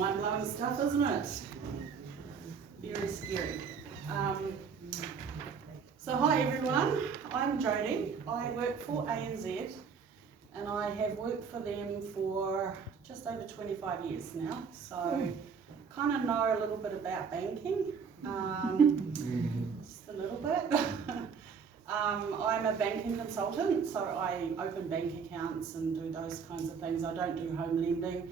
mind-blowing stuff, isn't it? Very scary. So hi everyone, I'm Joady. I work for ANZ and I have worked for them for just over 25 years now. So kind of know a little bit about banking, just a little bit. I'm a banking consultant, so I open bank accounts and do those kinds of things. I don't do home lending.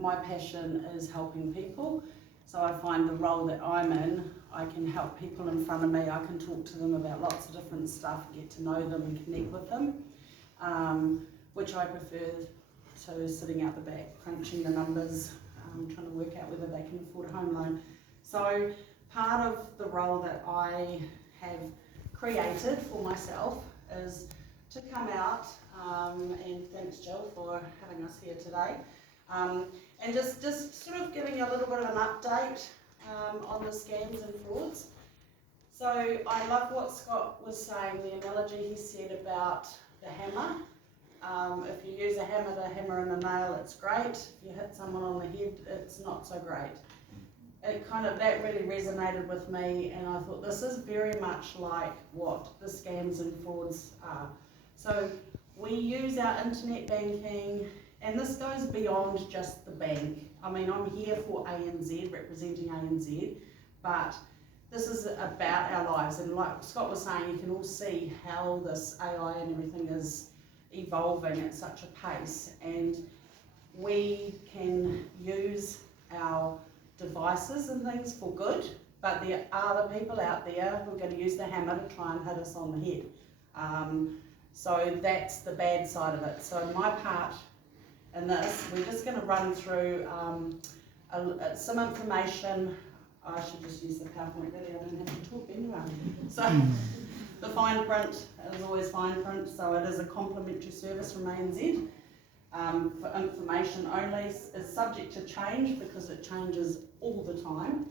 My passion is helping people. So I find the role that I'm in, I can help people in front of me. I can talk to them about lots of different stuff, get to know them and connect with them, which I prefer to sitting out the back, crunching the numbers, trying to work out whether they can afford a home loan. So part of the role that I have created for myself is to come out, and thanks Jill for having us here today, and just sort of giving a little bit of an update on the scams and frauds. So I love what Scott was saying, the analogy he said about the hammer. If you use a hammer to hammer in a nail, it's great. If you hit someone on the head, it's not so great. That really resonated with me, and I thought this is very much like what the scams and frauds are. So we use our internet banking, and this goes beyond just the bank. I mean, I'm here for ANZ, representing ANZ, but this is about our lives, and like Scott was saying, you can all see how this AI and everything is evolving at such a pace, and we can use our devices and things for good, but there are the people out there who are going to use the hammer to try and hit us on the head. So that's the bad side of it. So my part in this, we're just going to run through some information. I should just use the PowerPoint really, I don't have to talk anyway. So the fine print is always fine print, so it is a complimentary service from ANZ. For information only, is subject to change because it changes all the time,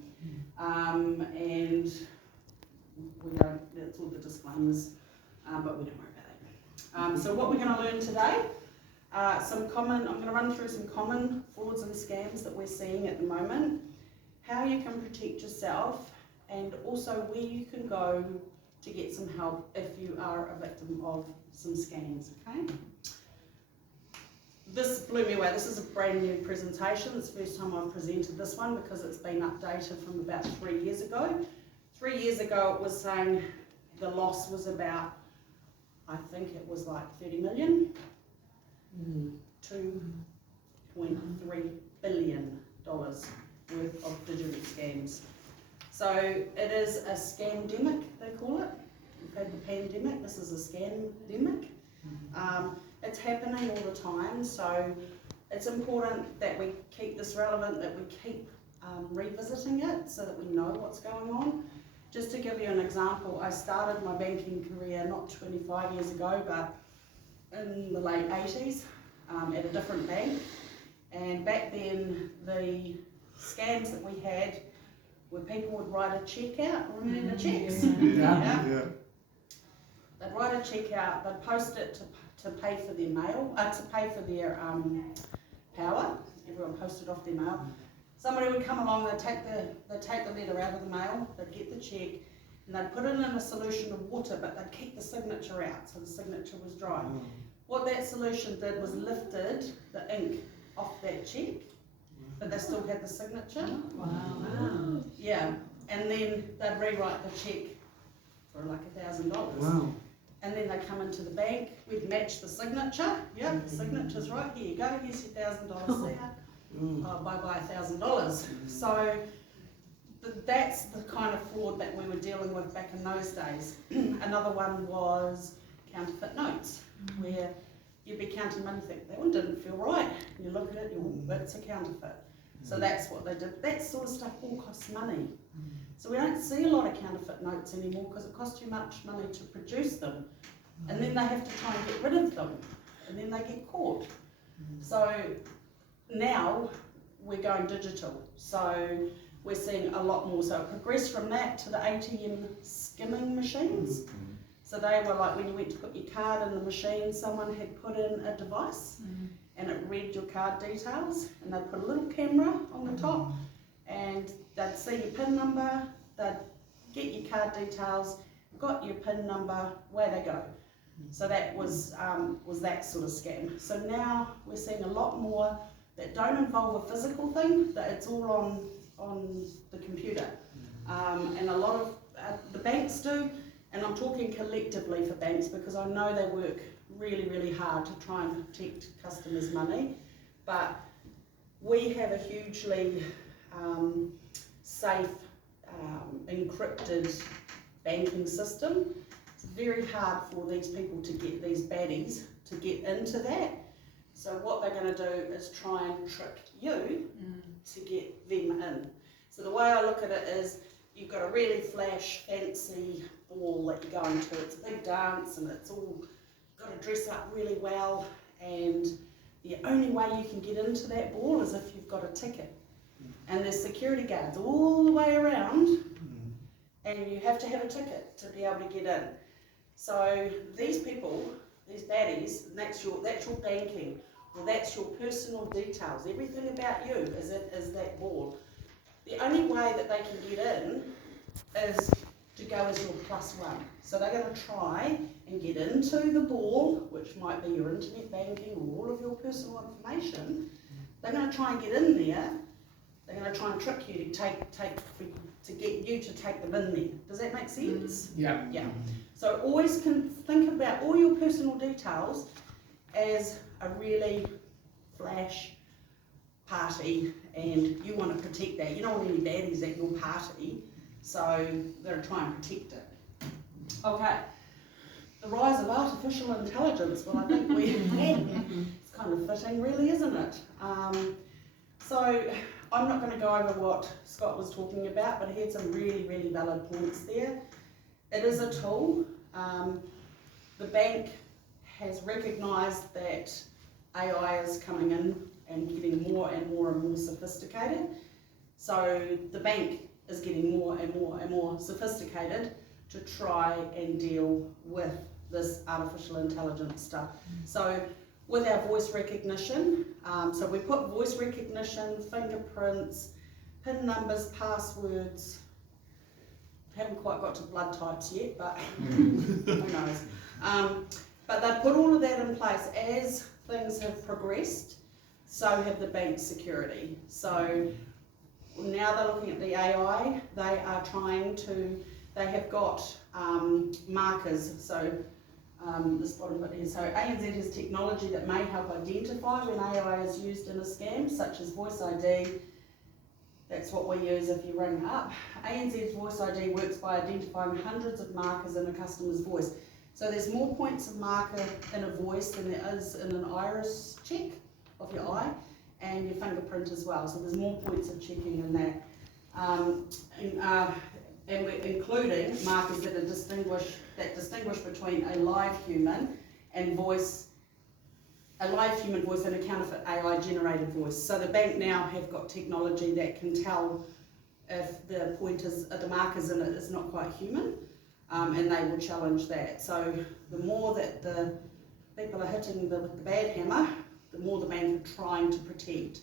and we don't, that's all the disclaimers, but we don't worry about that. So what we're going to learn today, I'm going to run through some common frauds and scams that we're seeing at the moment, how you can protect yourself, and also where you can go to get some help if you are a victim of some scams, okay? This blew me away. This is a brand new presentation. It's the first time I've presented this one because it's been updated from about 3 years ago. 3 years ago it was saying the loss was about, I think it was like 30 million, 2.3 billion dollars worth of digital scams. So it is a scamdemic, they call it. We've had the pandemic, this is a scamdemic. It's happening all the time, so it's important that we keep this relevant, that we keep revisiting it so that we know what's going on. Just to give you an example, I started my banking career not 25 years ago, but in the late 80s at a different bank. And back then, the scams that we had where people would write a cheque out, remember cheques? Yeah. They'd write a cheque out, they'd post it to pay for their mail, to pay for their power. Everyone posted off their mail. Somebody would come along, they'd take the letter out of the mail, they'd get the cheque, and they'd put it in a solution of water, but they'd keep the signature out, so the signature was dry. What that solution did was lifted the ink off that cheque, but they still had the signature. Wow. Yeah, and then they'd rewrite the cheque for like $1,000. Wow. And then they come into the bank, we'd match the signature. Yeah, the signature's right, here you go, here's your $1,000 there. Bye-bye $1,000. So that's the kind of fraud that we were dealing with back in those days. Another one was counterfeit notes, where you'd be counting money, think that one didn't feel right. You look at it, it's a counterfeit. So that's what they did. That sort of stuff all costs money. So we don't see a lot of counterfeit notes anymore because it costs too much money to produce them. And then they have to try and get rid of them. And then they get caught. So now we're going digital. So we're seeing a lot more. So it progressed from that to the ATM skimming machines. So they were like when you went to put your card in the machine, someone had put in a device and it read your card details, and they'd put a little camera on the top, and they'd see your PIN number, they'd get your card details, got your PIN number, away they go. So that was that sort of scam. So now we're seeing a lot more that don't involve a physical thing, that it's all on the computer. And a lot of the banks do, and I'm talking collectively for banks because I know they work really, really hard to try and protect customers' money, but we have a hugely safe, encrypted banking system. It's very hard for these people to get, these baddies, to get into that. So what they're going to do is try and trick you to get them in. So the way I look at it is, you've got a really flash, fancy ball that you're going to. It's a big dance and it's all got to dress up really well, and the only way you can get into that ball is if you've got a ticket. And there's security guards all the way around, and you have to have a ticket to be able to get in. So these people, these baddies, that's your banking, or that's your personal details. Everything about you is that ball. The only way that they can get in is to go as your +1. So they're going to try and get into the ball, which might be your internet banking or all of your personal information. They're going to try and get in there. They're going to try and trick you to get you to take them in there. Does that make sense? Yeah. Yeah. So always can think about all your personal details as a really flash party, and you want to protect that. You don't want any baddies at your party, so they're trying to protect it. Okay, the rise of artificial intelligence. Well, I think it's kind of fitting, really, isn't it? So I'm not going to go over what Scott was talking about, but he had some really, really valid points there. It is a tool. The bank has recognised that AI is coming in and getting more and more and more sophisticated. So the bank is getting more and more and more sophisticated to try and deal with this artificial intelligence stuff. So with our voice recognition, so we put voice recognition, fingerprints, PIN numbers, passwords. Haven't quite got to blood types yet, but who knows. But they put all of that in place. As things have progressed, so have the bank security. So now they're looking at the AI. They are trying to, they have got markers. So this bottom bit here. So ANZ has technology that may help identify when AI is used in a scam, such as Voice ID. That's what we use if you ring up. ANZ's Voice ID works by identifying hundreds of markers in a customer's voice. So there's more points of marker in a voice than there is in an iris check of your eye, and your fingerprint as well. So there's more points of checking in that. And we're including markers that distinguish between a live human and voice, a live human voice and a counterfeit AI generated voice. So the bank now have got technology that can tell if the pointers, the markers in it is not quite human, and they will challenge that. So the more that the people are hitting the bad hammer, the more the bank are trying to protect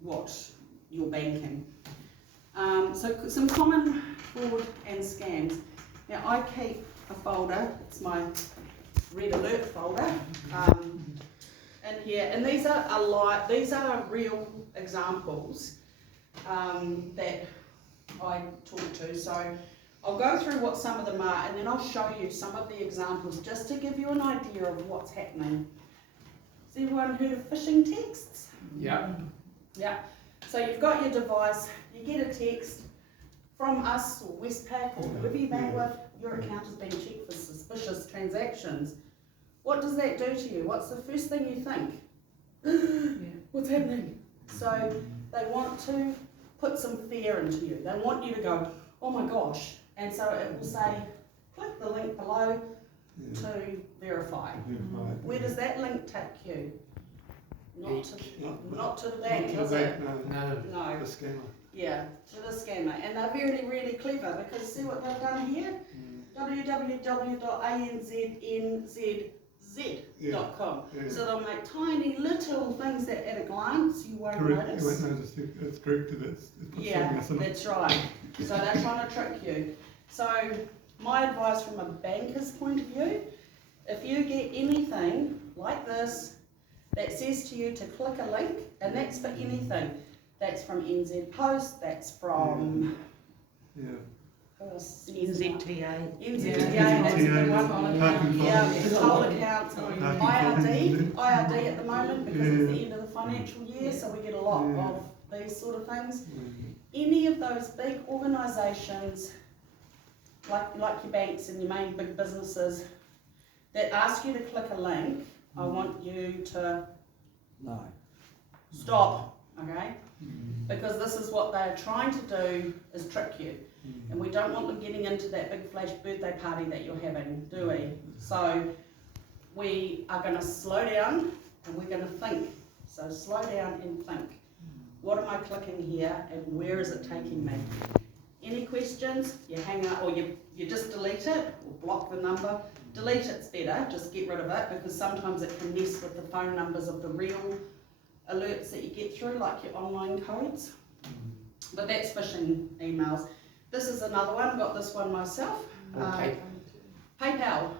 what you're banking. So some common fraud and scams. Now I keep a folder, it's my red alert folder, in here, and these are real examples that I talk to. So I'll go through what some of them are, and then I'll show you some of the examples just to give you an idea of what's happening. Has everyone heard of phishing texts? Yeah. Yeah. So you've got your device, you get a text from us or Westpac or whoever you bank with, your account has been checked for suspicious transactions. What does that do to you? What's the first thing you think? What's happening? So they want to put some fear into you. They want you to go, oh my gosh. And so it will say, click the link below to verify. Where does that link take you? Not to the bank, is it? No. The scammer. Yeah, to the scammer. And they're really, really clever, because see what they've done here? www.anznz NZ.com. Yeah. So they'll make tiny little things that at a glance you won't Correct. notice. You won't notice it's corrected. It's Yeah, something else in it. that's right. So they're trying to trick you. So my advice from a banker's point of view, if you get anything like this that says to you to click a link, and that's for anything, that's from NZ Post, that's from Yeah. NZTA, NZTA, that's a good one. Parking Yeah, fines. toll accounts, IRD at the moment because it's the Yeah. end of the financial year, so we get a lot Yeah. of these sort of things. Mm. Any of those big organisations, like your banks and your main big businesses, that ask you to click a link, I want you to stop, okay? Because this is what they're trying to do, is trick you. And we don't want them getting into that big flash birthday party that you're having, do we? So we are going to slow down and we're going to think. So slow down and think. What am I clicking here and where is it taking me? Any questions? You hang up or you just delete it or block the number. Delete it's better, just get rid of it because sometimes it can mess with the phone numbers of the real alerts that you get through, like your online codes. But that's phishing emails. This is another one, got this one myself. PayPal. PayPal.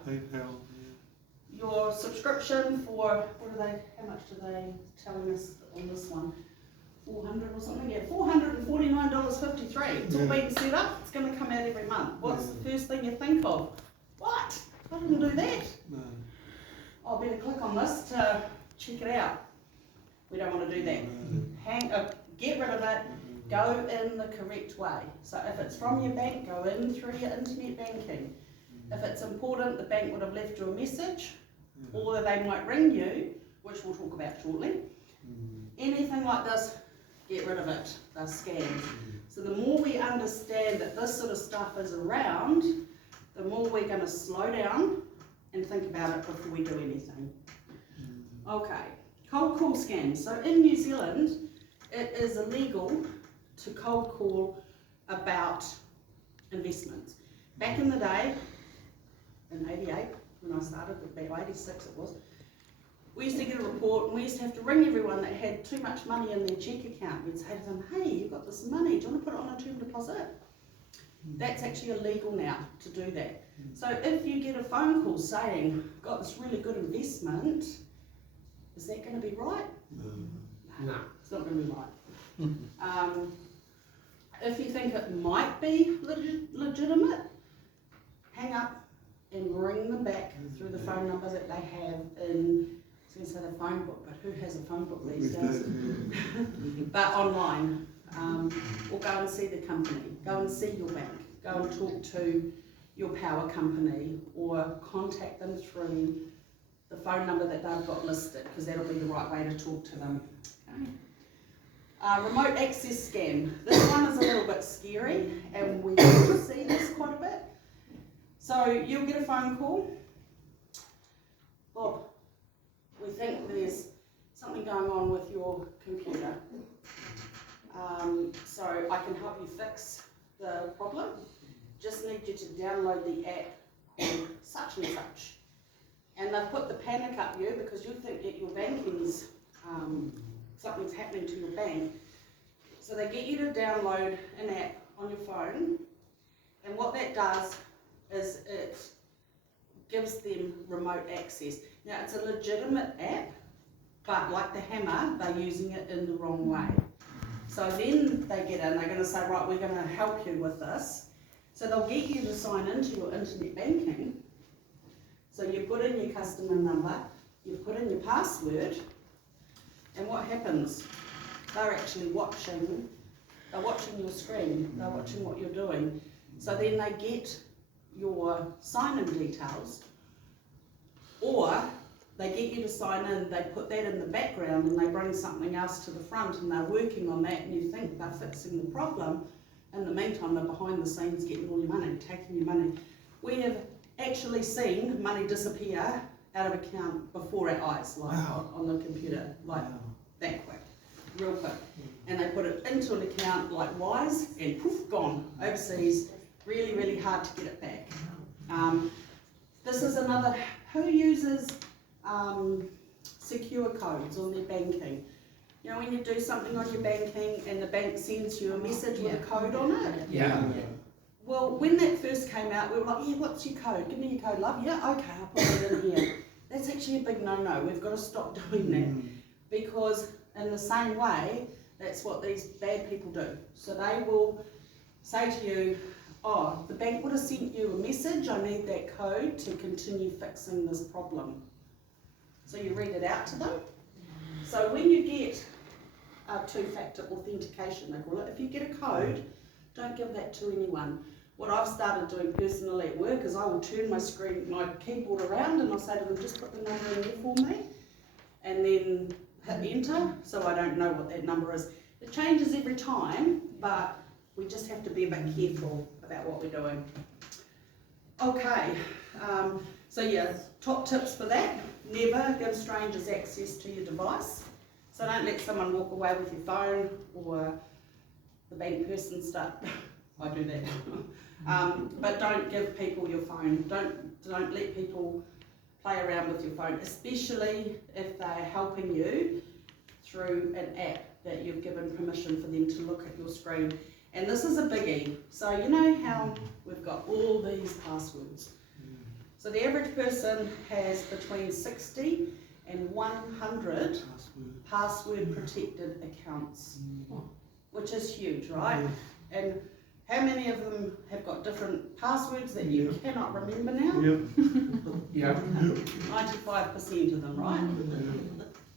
Your subscription for, how much are they telling us on this one? 400 or something? Yeah, $449.53. It's all been set up, it's going to come out every month. What's the first thing you think of? What? I didn't do that. No. I'll better click on this to check it out. We don't want to do that. Get rid of it. Go in the correct way. So if it's from your bank, go in through your internet banking. If it's important, the bank would have left you a message, or they might ring you, which we'll talk about shortly. Anything like this, get rid of it. They're scams. So the more we understand that this sort of stuff is around, the more we're going to slow down and think about it before we do anything. Okay, cold call scams. So in New Zealand, it is illegal to cold call about investments. Back in the day, in 88, when I started, about 86 it was, we used to get a report and we used to have to ring everyone that had too much money in their cheque account. We'd say to them, hey, you've got this money, do you want to put it on a term deposit? That's actually illegal now to do that. So if you get a phone call saying, got this really good investment, is that going to be right? No, it's not going to be right. If you think it might be legitimate, hang up and ring them back through the phone number that they have in, I was going to say the phone book, but who has a phone book these days? But online, or go and see the company, go and see your bank, go and talk to your power company, or contact them through the phone number that they've got listed, because that'll be the right way to talk to them. Okay. Remote access scam. This one is a little bit scary, and we see this quite a bit. So you'll get a phone call. Bob, we think there's something going on with your computer. So I can help you fix the problem. Just need you to download the app called such and such. And they've put the panic up you because you think that your banking's something's happening to your bank. So they get you to download an app on your phone, and what that does is it gives them remote access. Now it's a legitimate app, but like the hammer, they're using it in the wrong way. So then they get in, they're going to say, right, we're going to help you with this. So they'll get you to sign into your internet banking. So you put in your customer number, you put in your password, and what happens? They're actually watching your screen, they're watching what you're doing. So then they get your sign-in details, or they get you to sign in, they put that in the background and they bring something else to the front and they're working on that, and you think they're fixing the problem. In the meantime, they're behind the scenes getting all your money, taking your money. We have actually seen money disappear out of account before our eyes, like on the computer, like that quick, real quick. And they put it into an account like Wise and poof, gone, overseas, really, really hard to get it back. This is another, who uses secure codes on their banking. You know, when you do something on your banking and the bank sends you a message with a code on it. Yeah. Well, when that first came out, we were like, yeah, what's your code? Give me your code, love. Yeah, okay, I'll put it in here. That's actually a big no-no. We've got to stop doing that, because in the same way, that's what these bad people do. So they will say to you, oh, the bank would have sent you a message, I need that code to continue fixing this problem. So you read it out to them. So when you get two-factor authentication, they call it, if you get a code, don't give that to anyone. What I've started doing personally at work is I will turn my keyboard around and I'll say to them, just put the number in there for me, and then hit enter, so I don't know what that number is. It changes every time, but we just have to be a bit careful about what we're doing. Okay, so yeah, top tips for that. Never give strangers access to your device. So don't let someone walk away with your phone, or the bank person start, I do that. But don't give people your phone. Don't let people play around with your phone, especially if they're helping you through an app that you've given permission for them to look at your screen. And this is a biggie. So you know how we've got all these passwords. So the average person has between 60 and 100 password protected accounts, which is huge, right? And how many of them have got different passwords that you cannot remember now? Yeah. 95% of them, right?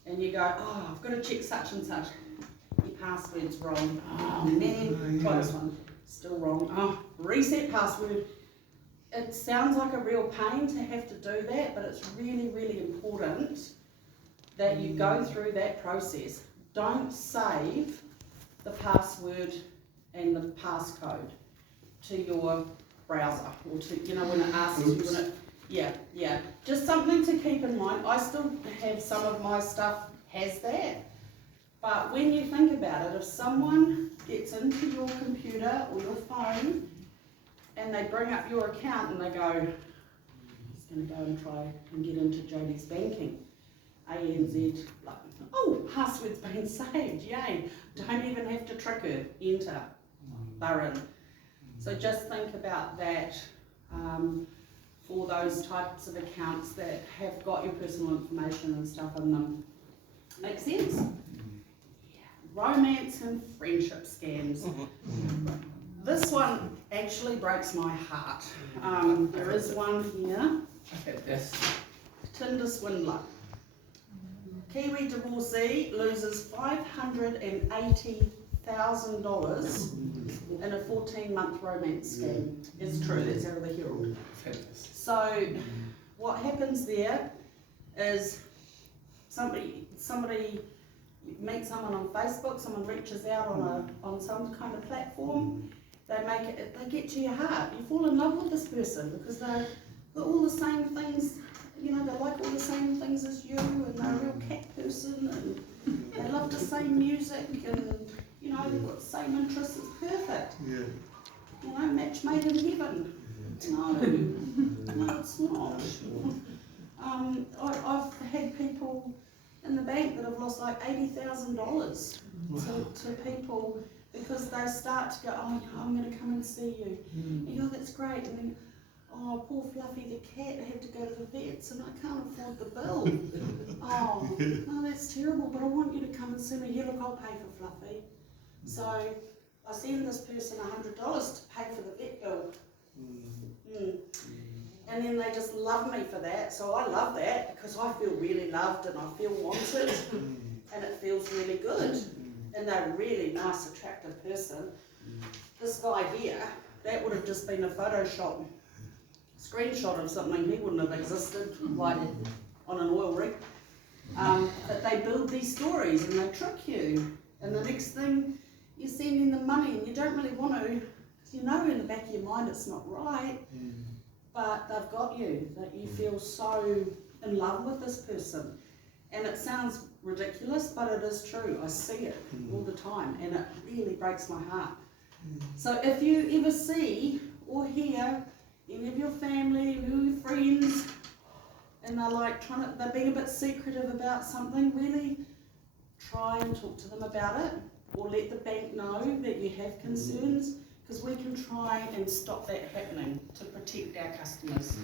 And you go, oh, I've got to check such and such. Your password's wrong. Oh man, try this one. Still wrong. Oh, reset password. It sounds like a real pain to have to do that, but it's really, really important that you go through that process. Don't save the password and the passcode to your browser, or to, you know, when it asks you when it, yeah. Just something to keep in mind. I still have some of my stuff has that, but when you think about it, if someone gets into your computer or your phone and they bring up your account and they go, he's going to go and try and get into Joady's banking, ANZ, like, oh, password's been saved, yay, don't even have to trick her, enter, they're in. So just think about that for those types of accounts that have got your personal information and stuff in them. Make sense? Yeah. Romance and friendship scams. This one actually breaks my heart. There is one here. Yes. Tinder swindler. Kiwi divorcee loses $580,000 in a 14-month romance scheme. It's true, that's out of the Herald. So what happens there is somebody meets someone on Facebook, someone reaches out on some kind of platform, they get to your heart. You fall in love with this person because they've got all the same things, you know, they like all the same things as you, and they're a real cat person, and they love the same music, and you know, they've got the same interests. It's perfect. Yeah. You know, match made in heaven. No, it's not. I've had people in the bank that have lost like $80,000 to people because they start to go, oh, you know, I'm going to come and see you. And you go, that's great. And then, oh, poor Fluffy the cat had to go to the vets and I can't afford the bill. Oh, no, that's terrible, but I want you to come and see me. Here, look, I'll pay for Fluffy. So I send this person $100 to pay for the vet bill. And then they just love me for that. So I love that because I feel really loved and I feel wanted and it feels really good. And they're a really nice, attractive person. This guy here, that would have just been a Photoshop screenshot of something. He wouldn't have existed, like on an oil rig. But they build these stories and they trick you. And the next thing, you're sending them money and you don't really want to, because you know in the back of your mind it's not right. But they've got you, that you feel so in love with this person. And it sounds ridiculous, but it is true. I see it all the time, and it really breaks my heart. So if you ever see or hear any of your family or your friends and they're like they're being a bit secretive about something, really try and talk to them about it, or let the bank know that you have concerns, because we can try and stop that happening to protect our customers.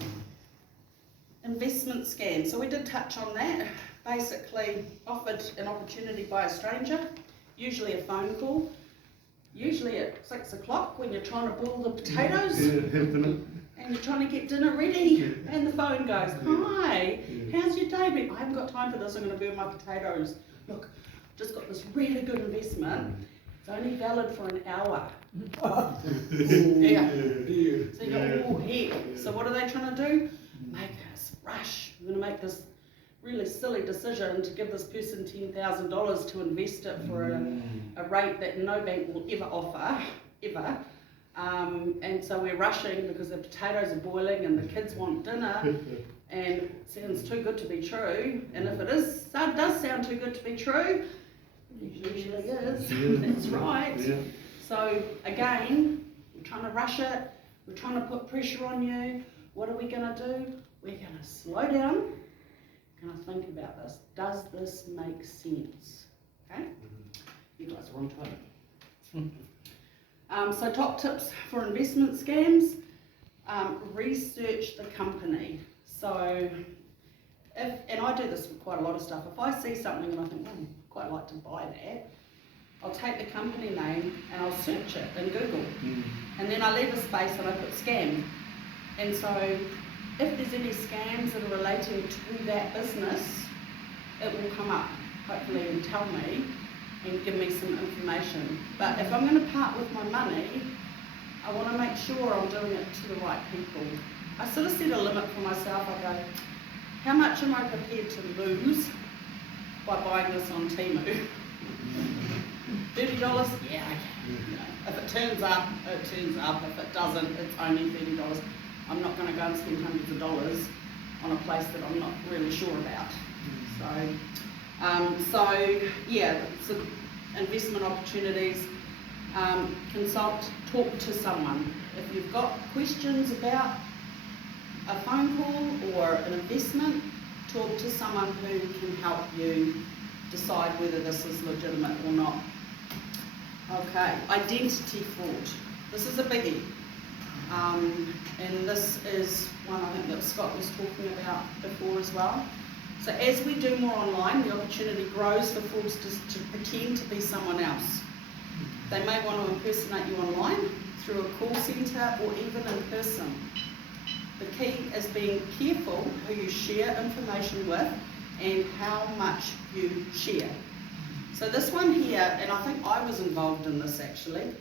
Investment scam, so we did touch on that. Basically offered an opportunity by a stranger, usually a phone call, usually at 6 o'clock when you're trying to boil the potatoes. Yeah, have dinner. And you're trying to get dinner ready, and the phone goes, hi, how's your day been? I haven't got time for this, I'm going to burn my potatoes. Look, just got this really good investment, it's only valid for an hour. Yeah. So you go, oh heck. So what are they trying to do? Make us rush. We're going to make this really silly decision to give this person $10,000 to invest it for a rate that no bank will ever offer, ever. And so we're rushing because the potatoes are boiling and the kids want dinner, and it sounds too good to be true. And if it does sound too good to be true, it usually is. That's right. Yeah. So again, we're trying to rush it. We're trying to put pressure on you. What are we going to do? We're going to slow down. We're going to think about this. Does this make sense? Okay. You guys are on to it. So top tips for investment scams, research the company. So, and I do this with quite a lot of stuff, if I see something and I think, oh, I'd quite like to buy that, I'll take the company name and I'll search it in Google. And then I leave a space and I put scam. And so, if there's any scams that are relating to that business, it will come up, hopefully, and tell me, and give me some information. But if I'm going to part with my money, I want to make sure I'm doing it to the right people. I sort of set a limit for myself. I go, how much am I prepared to lose by buying this on Temu? $30? Yeah, okay. You know, if it turns up, it turns up. If it doesn't, it's only $30. I'm not going to go and spend hundreds of dollars on a place that I'm not really sure about. So yeah, so investment opportunities, consult, talk to someone. If you've got questions about a phone call or an investment, talk to someone who can help you decide whether this is legitimate or not. Okay, identity fraud. This is a biggie. And this is one I think that Scott was talking about before as well. So as we do more online, the opportunity grows for fraudsters to pretend to be someone else. They may want to impersonate you online, through a call centre, or even in person. The key is being careful who you share information with and how much you share. So this one here, and I think I was involved in this actually.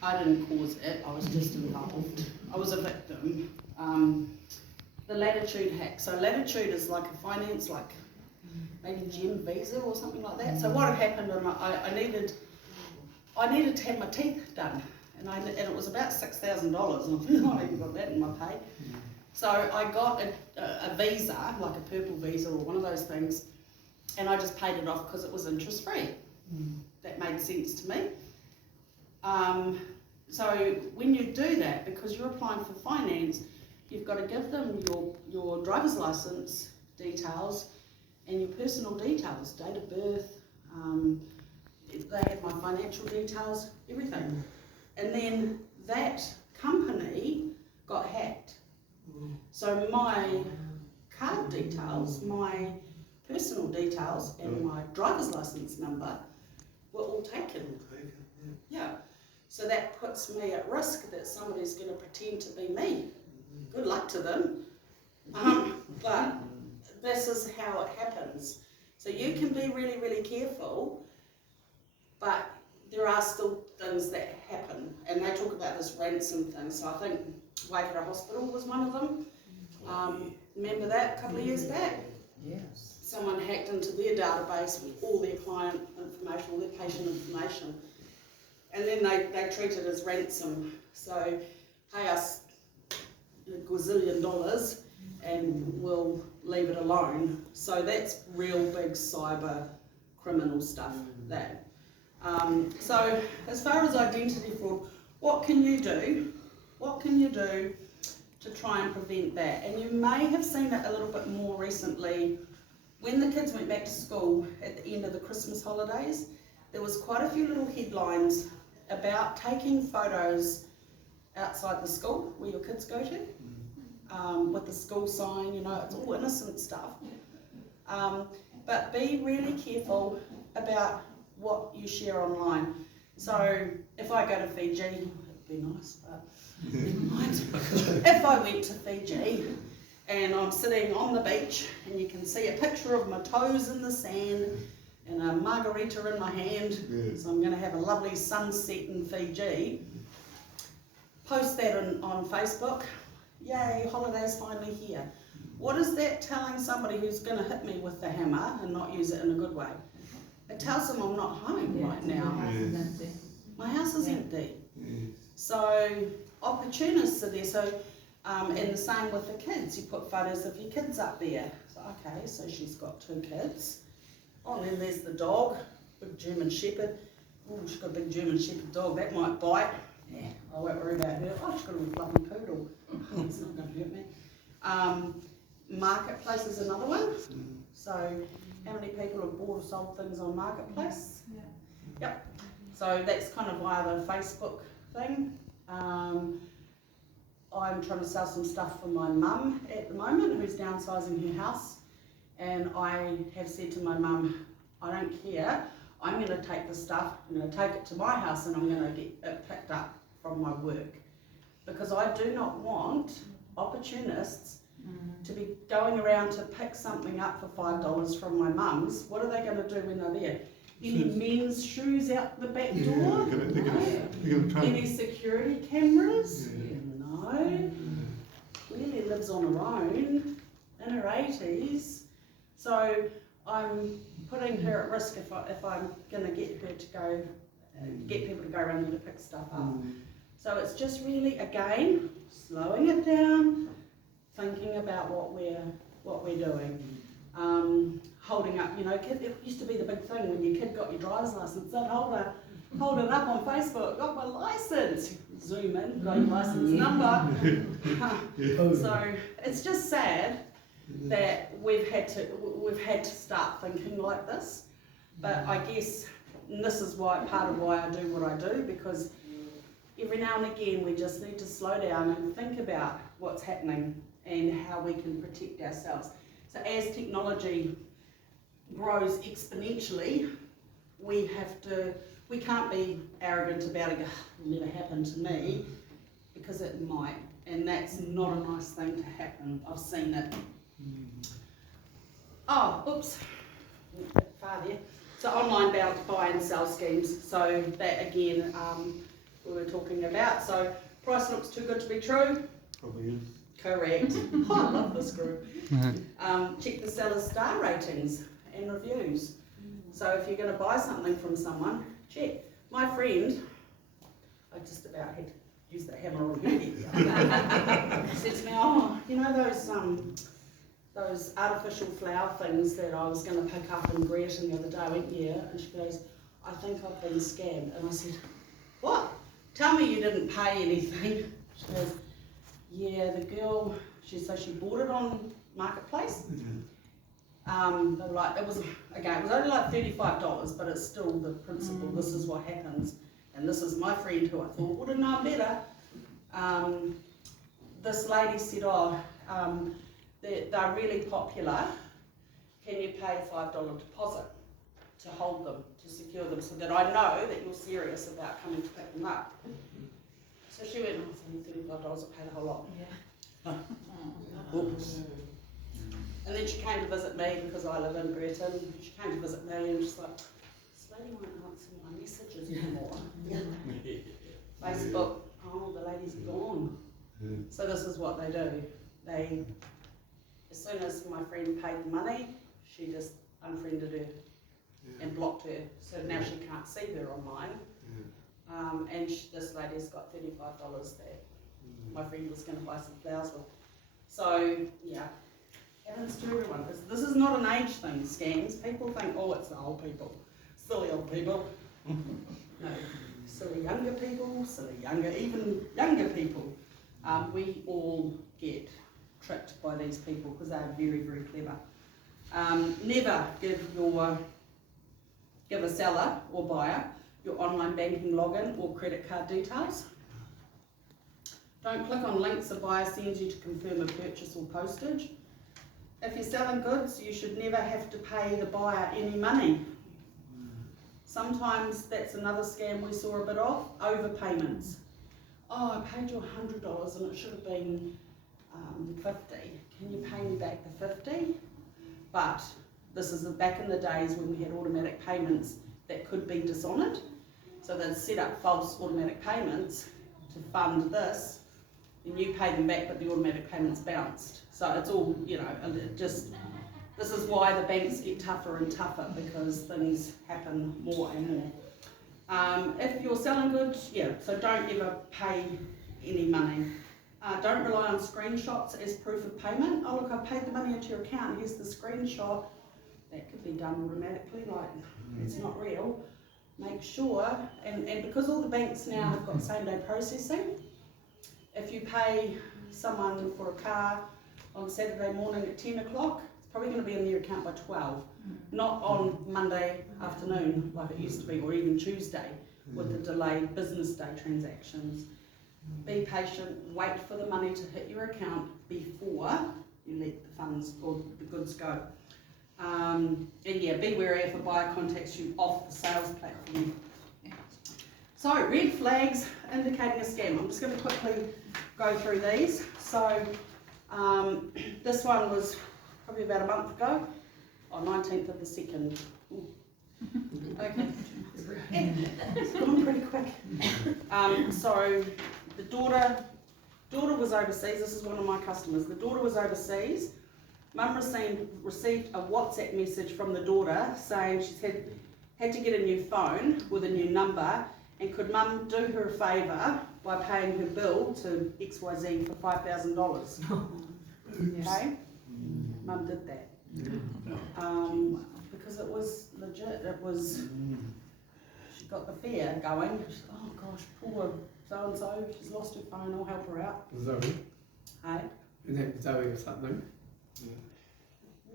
I didn't cause it, I was just involved. I was a victim. The Latitude hack. So Latitude is like a finance, like maybe Gem Visa or something like that. So what had happened, I needed to have my teeth done, and it was about $6,000, and I not even got that in my pay. So I got a visa, like a purple visa or one of those things, and I just paid it off because it was interest free. That made sense to me. So when you do that, because you're applying for finance, you've got to give them your driver's license details and your personal details, date of birth, they had my financial details, everything. And then that company got hacked. So my card details, my personal details and my driver's license number were all taken. Yeah. So that puts me at risk that somebody's going to pretend to be me. Good luck to them. But this is how it happens. So you can be really, really careful, but there are still things that happen. And they talk about this ransom thing. So I think Waikato Hospital was one of them. Remember that a couple of years back? Yes. Someone hacked into their database with all their client information, all their patient information. And then they treat it as ransom. So pay us $1 gazillion and we'll leave it alone. So that's real big cyber criminal stuff. That. So as far as identity fraud, what can you do? What can you do to try and prevent that. And you may have seen it a little bit more recently when the kids went back to school at the end of the Christmas holidays. There was quite a few little headlines about taking photos outside the school where your kids go to, with the school sign, you know, it's all innocent stuff. But be really careful about what you share online. So if I go to Fiji, it'd be nice, but never mind. If I went to Fiji and I'm sitting on the beach and you can see a picture of my toes in the sand and a margarita in my hand, so I'm going to have a lovely sunset in Fiji, post that on Facebook, yay, holiday's finally here. What is that telling somebody who's going to hit me with the hammer and not use it in a good way? It tells them I'm not home right now. My house is empty. So opportunists are there. So and the same with the kids. You put photos of your kids up there. So okay, so she's got 2 kids. Oh, and then there's the dog, big German Shepherd. Oh, she's got a big German Shepherd dog. That might bite. Yeah, I won't worry about her. Oh, she's got a really fluffy poodle. Oh, it's not going to hurt me. Marketplace is another one. So how many people have bought or sold things on Marketplace? Yeah. Yep. So that's kind of via the Facebook thing. I'm trying to sell some stuff for my mum at the moment who's downsizing her house, and I have said to my mum, I don't care, I'm going to take the stuff, I'm going to take it to my house and I'm going to get it picked up from my work, because I do not want opportunists to be going around to pick something up for $5 from my mum's. What are they going to do when they're there? Any men's shoes out the back door? No. Any security cameras? No. Clearly lives on her own, in her 80s. So I'm putting her at risk if I'm going to get her to go, get people to go around there to pick stuff up. So it's just really, again, slowing it down, thinking about what we're doing. Holding up, you know, it used to be the big thing when your kid got your driver's license, they'd hold it up on Facebook, got my license, zoom in, got your license number. So it's just sad that we've had to start thinking like this, but I guess this is part of why I do what I do, because every now and again we just need to slow down and think about what's happening and how we can protect ourselves. So as technology grows exponentially, we can't be arrogant about it. It'll never happen to me, because it might, and that's not a nice thing to happen. I've seen it. Oh, oops, a bit far there. So online buy and sell schemes. So that again, we were talking about. So price looks too good to be true. Probably is. Correct. Oh, I love this group. Check the seller's star ratings and reviews. So if you're going to buy something from someone, check. My friend, I just about had to use the hammer on her. Said to me, oh, you know those artificial flower things that I was going to pick up in Brereton the other day? I went, yeah. And she goes, I think I've been scammed. And I said, what? Tell me you didn't pay anything. She goes, yeah, the girl, she bought it on Marketplace. They were like, it was only like $35, but it's still the principle. This is what happens, and this is my friend who I thought would have known better. This lady said, they're really popular. Can you pay a $5 deposit to hold them, to secure them, so that I know that you're serious about coming to pick them up? So she went, oh, it's only $35, I paid a whole lot. Yeah. Oops. And then she came to visit me because I live in Brereton. She came to visit me and she's like, this lady won't answer my messages anymore. Facebook, oh, the lady's gone. So this is what they do. They, as soon as my friend paid the money, she just unfriended her and blocked her. So now she can't see her online. And this lady's got $35 that my friend was going to buy some flowers with. So, yeah, happens to everyone. This is not an age thing, scams. People think, oh, it's the old people, silly old people. No, silly younger people, even younger people. We all get tricked by these people because they're very, very clever. Never give a seller or buyer your online banking login or credit card details. Don't click on links a buyer sends you to confirm a purchase or postage. If you're selling goods, you should never have to pay the buyer any money. Sometimes that's another scam we saw a bit of, overpayments. Oh, I paid you $100 and it should have been 50. Can you pay me back the 50? But this is back in the days when we had automatic payments that could be dishonoured. So they'd set up false automatic payments to fund this, and you pay them back, but the automatic payments bounced. So it's all, this is why the banks get tougher and tougher, because things happen more and more. If you're selling goods, so don't ever pay any money. Don't rely on screenshots as proof of payment. Oh look, I paid the money into your account, here's the screenshot. That could be done automatically, like it's not real. Make sure, and because all the banks now have got same day processing, if you pay someone for a car on Saturday morning at 10 o'clock, it's probably going to be in their account by 12, not on Monday afternoon like it used to be, or even Tuesday with the delayed business day transactions. Be patient, wait for the money to hit your account before you let the funds or the goods go. And be wary if a buyer contacts you off the sales platform. So, red flags indicating a scam. I'm just going to quickly go through these. So, this one was probably about a month ago, on 19th of the 2nd. Ooh. Okay, it's gone pretty quick. So, the daughter was overseas. This is one of my customers. The daughter was overseas. Mum received a WhatsApp message from the daughter saying she's had to get a new phone with a new number, and could Mum do her a favour by paying her bill to XYZ for $5,000. Okay? Mum did that. Because it was legit. It was, she got the fear going. She's, oh gosh, poor so-and-so, she's lost her phone, I'll help her out. Zoe. Hey? Is that Zoe or something?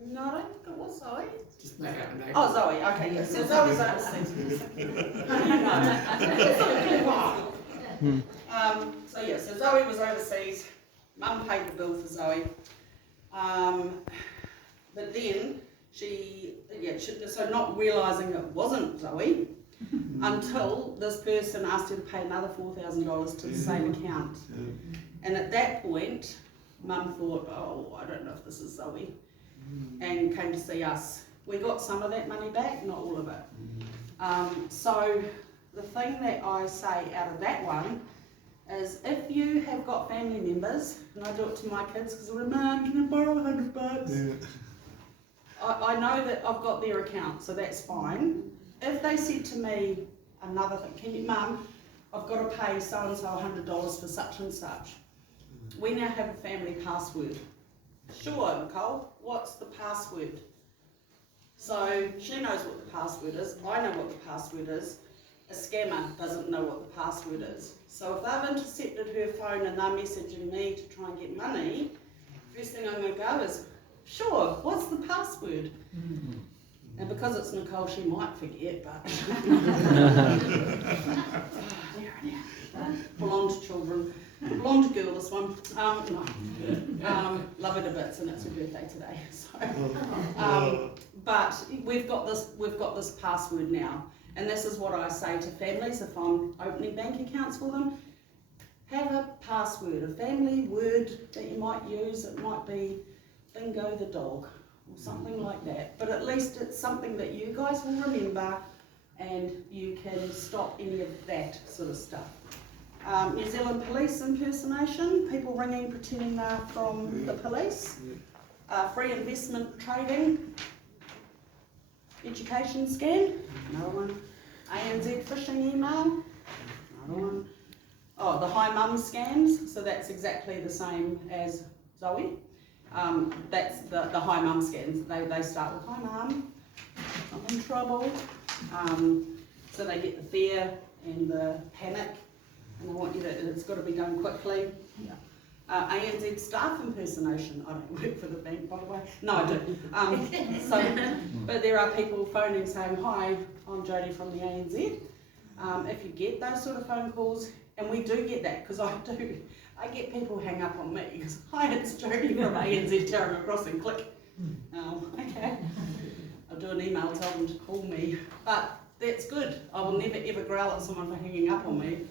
No, I don't think it was Zoe. Just make out a name. Oh, Zoe, okay, yes. So Zoe's overseas. So Zoe was overseas. Mum paid the bill for Zoe. But then so not realising it wasn't Zoe until this person asked her to pay another $4,000 to the same account. And at that point, Mum thought, oh, I don't know if this is Zoe, and came to see us. We got some of that money back, not all of it. So the thing that I say out of that one is, if you have got family members, and I do it to my kids because they're like, Mum, can I borrow $100? I know that I've got their account, so that's fine. If they said to me another thing, can you, Mum, I've got to pay so-and-so $100 for such and such. We now have a family password. Sure, Nicole, what's the password? So she knows what the password is, I know what the password is. A scammer doesn't know what the password is. So if they've intercepted her phone and they're messaging me to try and get money, first thing I'm going to go is, sure, what's the password? And because it's Nicole, she might forget, but blonde children. Blonde girl, this one. Love her to bits, and it's her birthday today. So, but we've got this password now, and this is what I say to families if I'm opening bank accounts for them. Have a password, a family word that you might use. It might be Bingo the dog or something like that. But at least it's something that you guys will remember, and you can stop any of that sort of stuff. New Zealand police impersonation, people ringing pretending they're from the police, free investment trading, education scam, another one, ANZ phishing email, another one. Oh, the hi mum scams, so that's exactly the same as Zoe. That's the hi mum scams. They start with, hi mum, I'm in trouble. So they get the fear and the panic, and they want you to, it's got to be done quickly. ANZ staff impersonation. I don't work for the bank, by the way. No, I do. But there are people phoning saying, "Hi, I'm Joady from the ANZ." If you get those sort of phone calls, and we do get that, because I get people hang up on me because, "Hi, it's Joady from ANZ Tauranga Crossing." Click. Oh, okay. I'll do an email, tell them to call me. But that's good. I will never ever growl at someone for hanging up on me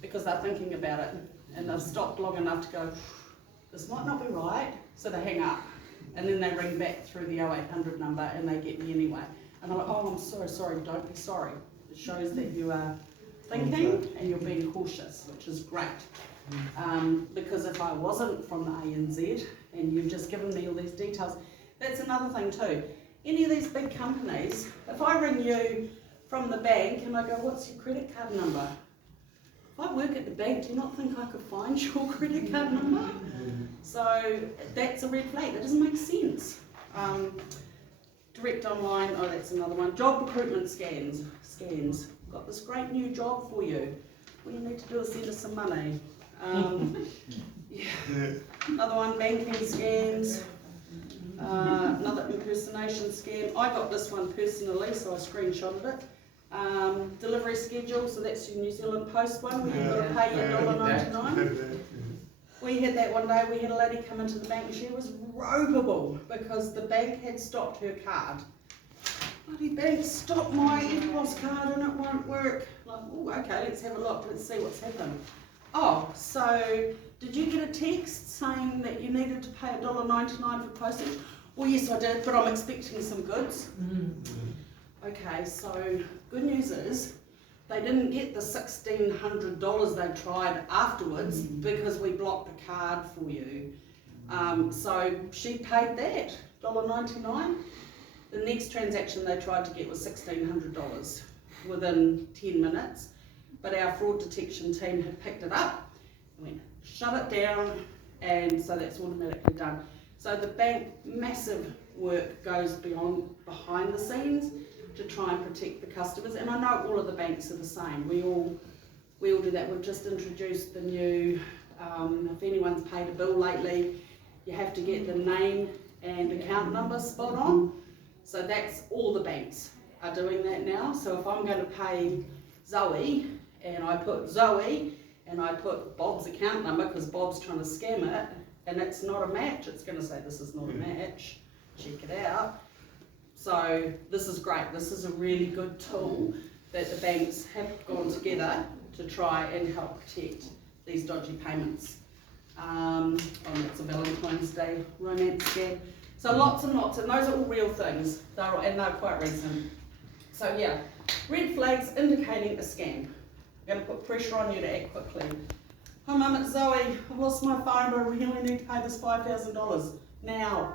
because they're thinking about it and they've stopped long enough to go, "This might not be right," so they hang up. And then they ring back through the 0800 number and they get me anyway. And I'm like, "Oh, I'm so sorry." Don't be sorry. It shows that you are thinking and you're being cautious, which is great. Because if I wasn't from the ANZ and you've just given me all these details, that's another thing too. Any of these big companies, if I ring you from the bank and I go, "What's your credit card number?" If I work at the bank, do you not think I could find your credit card number? So that's a red flag. That doesn't make sense. Direct online, oh, that's another one. Job recruitment scans. Got this great new job for you. All you need to do is send us some money. Another one, banking scams. Another impersonation scam. I got this one personally, so I screenshotted it. Delivery schedule, so that's your New Zealand Post one where you've got to pay your $1.99. We had that one day. We had a lady come into the bank and she was ropeable because the bank had stopped her card. Bloody bank stopped my EFTPOS card and it won't work. Like, oh, okay, let's have a look. Let's see what's happened. Oh, so did you get a text saying that you needed to pay $1.99 for postage? Well, yes, I did, but I'm expecting some goods. Okay, so good news is they didn't get the $1,600 they tried afterwards because we blocked the card for you. So she paid that, $1.99. The next transaction they tried to get was $1,600 within 10 minutes. But our fraud detection team had picked it up, went, shut it down, and so that's automatically done. So the bank, massive work goes behind the scenes to try and protect the customers, and I know all of the banks are the same. We all do that. We've just introduced the new, if anyone's paid a bill lately, you have to get the name and account number spot on. So that's all the banks are doing that now. So if I'm going to pay Zoe, and I put Zoe, and I put Bob's account number because Bob's trying to scam it, and it's not a match, it's going to say this is not a match, check it out. So this is great. This is a really good tool that the banks have gone together to try and help protect these dodgy payments. It's a Valentine's Day romance scam. So lots and lots, and those are all real things, and they're quite recent. So yeah, red flags indicating a scam. I'm going to put pressure on you to act quickly. "Hi Mum, it's Zoe. I've lost my phone, but I really need to pay this $5,000 now."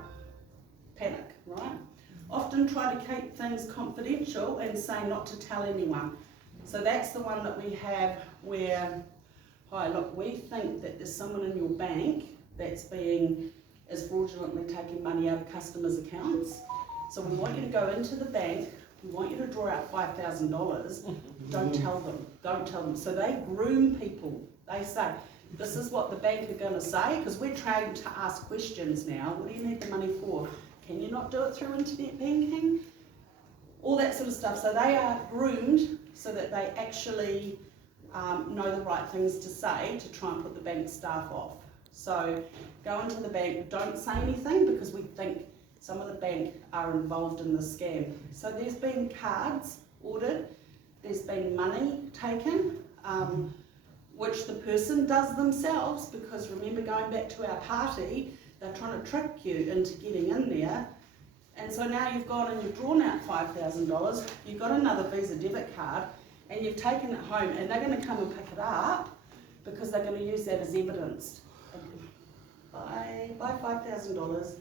Panic, right? Often try to keep things confidential and say not to tell anyone. So that's the one that we have where, "Hi, look, we think that there's someone in your bank that's is fraudulently taking money out of customers' accounts. So we want you to go into the bank, we want you to draw out $5,000, don't tell them. So they groom people. They say, "This is what the bank are going to say," because we're trained to ask questions now. "What do you need the money for? Can you not do it through internet banking?" All that sort of stuff. So they are groomed so that they actually know the right things to say to try and put the bank staff off. So go into the bank, don't say anything because we think some of the bank are involved in the scam. So there's been cards ordered, there's been money taken, which the person does themselves, because remember, going back to our party, they're trying to trick you into getting in there. And so now you've gone and you've drawn out $5,000, you've got another Visa debit card, and you've taken it home, and they're going to come and pick it up because they're going to use that as evidence. Buy $5,000.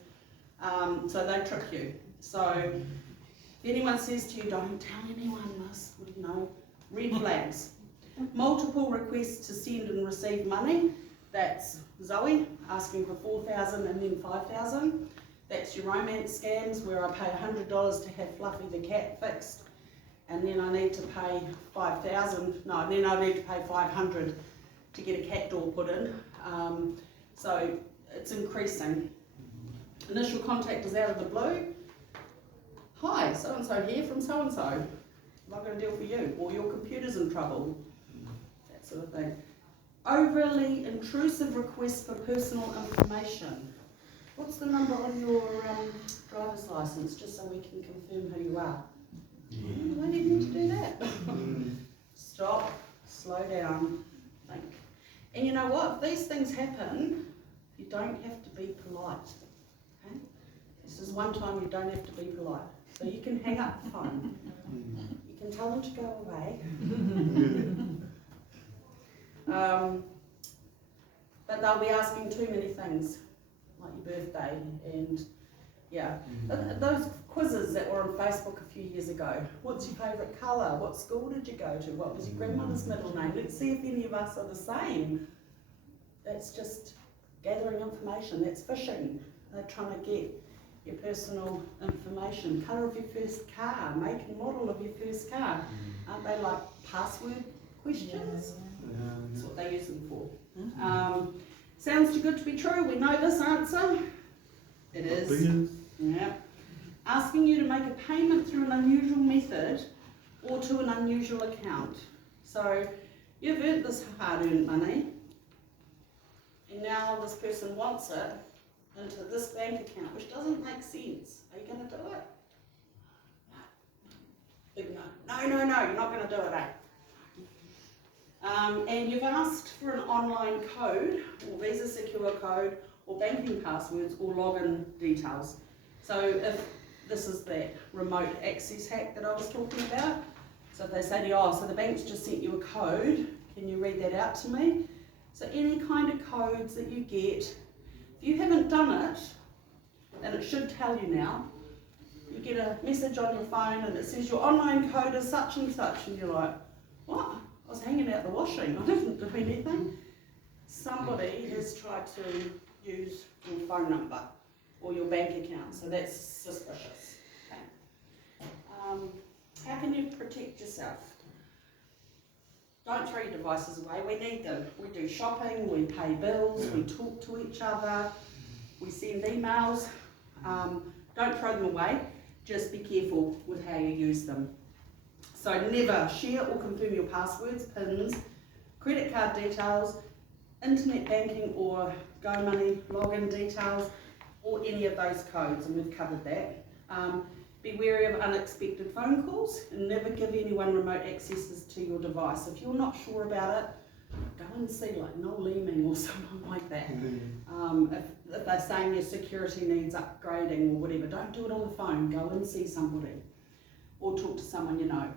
So they trick you. So if anyone says to you, "Don't tell anyone this," red flags. Multiple requests to send and receive money. That's Zoe asking for $4,000 and then $5,000. That's your romance scams where I pay $100 to have Fluffy the cat fixed, and then I need to pay $5,000. No, then I need to pay $500 to get a cat door put in. So it's increasing. Initial contact is out of the blue. Hi, so-and-so here from so-and-so. Am I got a deal for you? Or your computer's in trouble. That sort of thing. Overly intrusive requests for personal information. What's the number on your driver's licence, just so we can confirm who you are? Do I need to do that? Stop, slow down, think. And you know what? If these things happen, you don't have to be polite. Okay? This is one time you don't have to be polite. So you can hang up the phone. You can tell them to go away. But they'll be asking too many things, like your birthday and yeah. Those quizzes that were on Facebook a few years ago. What's your favourite colour? What school did you go to? What was your grandmother's middle name? Let's see if any of us are the same. That's just gathering information. That's phishing. They're trying to get your personal information. Colour of your first car, make and model of your first car. Aren't they like password questions? That's what they use them for. Sounds too good to be true. We know this answer. It is. Yeah. Asking you to make a payment through an unusual method or to an unusual account. So you've earned this hard-earned money, and now this person wants it into this bank account, which doesn't make sense. Are you going to do it? Big no. No, you're not going to do it, eh? And you've asked for an online code, or Visa secure code, or banking passwords, or login details. So if this is that remote access hack that I was talking about, so if they say to you, oh, so the bank's just sent you a code, can you read that out to me? So any kind of codes that you get, if you haven't done it, and it should tell you now, you get a message on your phone and it says your online code is such and such, and you're like, what? I was hanging out the washing, I didn't do anything. Somebody has tried to use your phone number or your bank account, so that's suspicious. Okay. How can you protect yourself? Don't throw your devices away, we need them. We do shopping, we pay bills, we talk to each other, we send emails. Don't throw them away, just be careful with how you use them. So never share or confirm your passwords, PINs, credit card details, internet banking or GoMoney login details, or any of those codes, and we've covered that. Be wary of unexpected phone calls and never give anyone remote accesses to your device. If you're not sure about it, go and see like Noel Leeming or someone like that. If they're saying your security needs upgrading or whatever, don't do it on the phone, go and see somebody or talk to someone you know.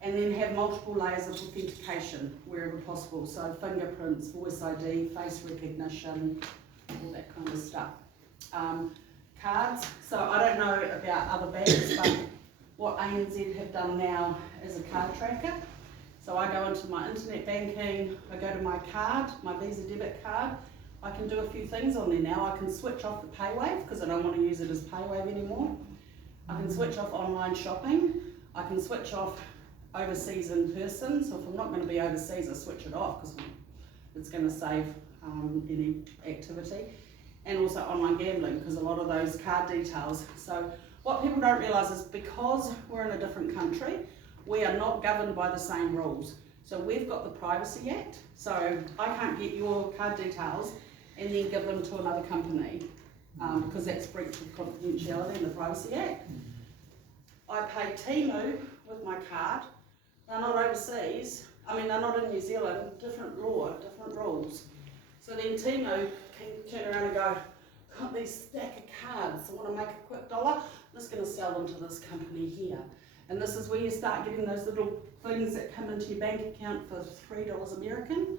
And then have multiple layers of authentication wherever possible. So fingerprints, voice ID, face recognition, all that kind of stuff. Cards, so I don't know about other banks, but what ANZ have done now is a card tracker. So I go into my internet banking, I go to my card, my Visa debit card, I can do a few things on there now. I can switch off the PayWave because I don't want to use it as PayWave anymore. I can switch off online shopping, I can switch off overseas in person, so if I'm not going to be overseas I switch it off because it's going to save any activity. And also online gambling, because a lot of those card details. So what people don't realise is because we're in a different country, we are not governed by the same rules. So we've got the Privacy Act, so I can't get your card details and then give them to another company because that's breach of confidentiality in the Privacy Act. I pay Temu with my card. They're not overseas, they're not in New Zealand, different law, different rules. So then Temu can turn around and go, got these stack of cards, I want to make a quick dollar, I'm just going to sell them to this company here. And this is where you start getting those little things that come into your bank account for $3 American.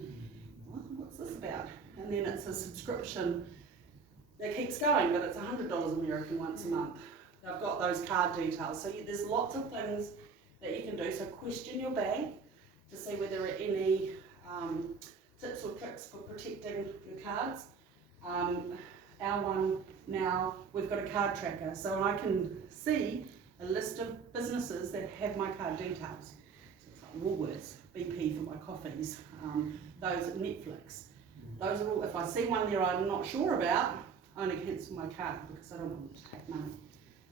What's this about? And then it's a subscription that keeps going, but it's $100 American once a month. They've got those card details. So there's lots of things that you can do. So question your bank to see whether there are any tips or tricks for protecting your cards. Our one now, we've got a card tracker, so I can see a list of businesses that have my card details. So it's like Woolworths, BP for my coffees, those at Netflix. Those are all, if I see one there I'm not sure about, I only cancel my card because I don't want to take money.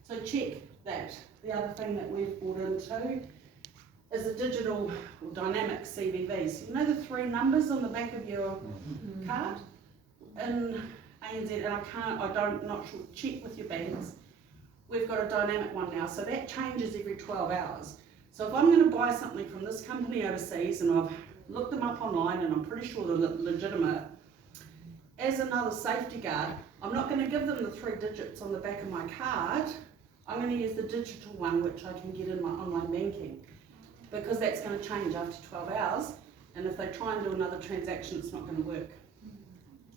So check that. The other thing that we've brought into is the digital or dynamic CVVs. You know the 3 numbers on the back of your card? In ANZ, and not sure, check with your banks. We've got a dynamic one now, so that changes every 12 hours. So if I'm going to buy something from this company overseas and I've looked them up online and I'm pretty sure they're legitimate, as another safety guard, I'm not going to give them the 3 digits on the back of my card. I'm going to use the digital one which I can get in my online banking, because that's going to change after 12 hours, and if they try and do another transaction it's not going to work.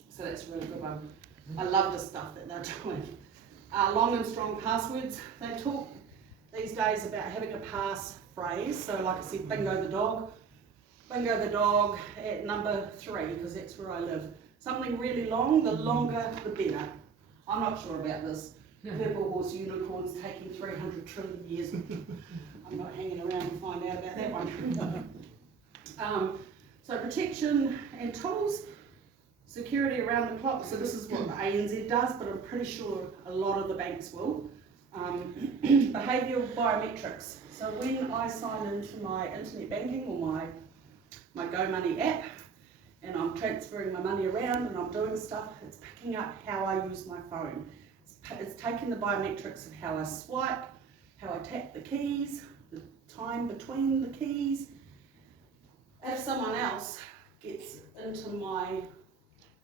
So that's a really good one. I love the stuff that they're doing. Long and strong passwords. They talk these days about having a pass phrase, so like I said, bingo the dog at number 3, because that's where I live. Something really long, the longer the better. I'm not sure about this. Purple horse unicorns taking 300 trillion years. I'm not hanging around to find out about that one. So protection and tools, security around the clock. So this is what the ANZ does, but I'm pretty sure a lot of the banks will. Behavioural biometrics. So when I sign into my internet banking or my Go Money app, and I'm transferring my money around and I'm doing stuff, it's picking up how I use my phone. It's taking the biometrics of how I swipe, how I tap the keys, the time between the keys. If someone else gets into my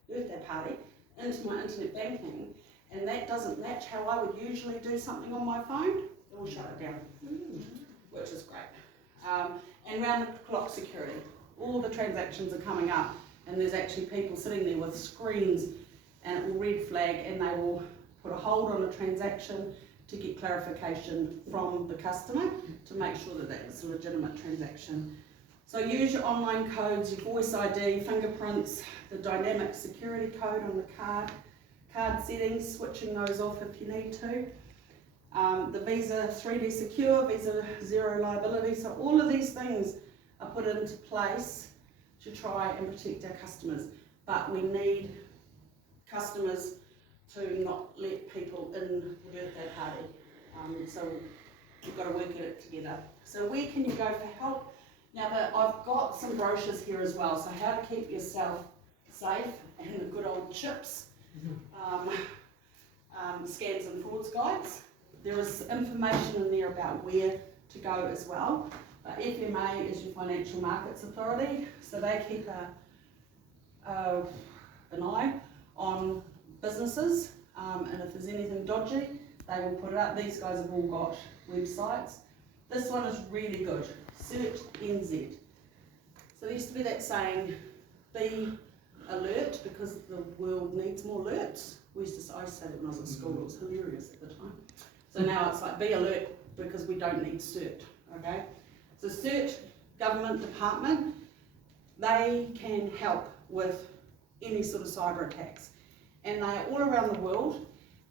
birthday party, into my internet banking, and that doesn't match how I would usually do something on my phone, it will shut it down, which is great. And round the clock security. All the transactions are coming up, and there's actually people sitting there with screens, and it will red flag, and they will put a hold on a transaction to get clarification from the customer to make sure that that's a legitimate transaction. So use your online codes, your voice ID, fingerprints, the dynamic security code on the card settings, switching those off if you need to. The Visa 3D Secure, Visa Zero Liability, so all of these things are put into place to try and protect our customers. But we need customers to not let people in the birthday party. So we've got to work at it together. So where can you go for help? Now I've got some brochures here as well, so how to keep yourself safe and the good old chips, scams and frauds guides. There is information in there about where to go as well. FMA is your Financial Markets Authority, so they keep an eye on businesses, and if there's anything dodgy, they will put it up. These guys have all got websites. This one is really good, Search NZ. So there used to be that saying, be alert, because the world needs more alerts. I used to say that when I was at school, it was hilarious at the time. So now it's like, be alert, because we don't need CERT, okay? So CERT, government department, they can help with any sort of cyber attacks. And they are all around the world,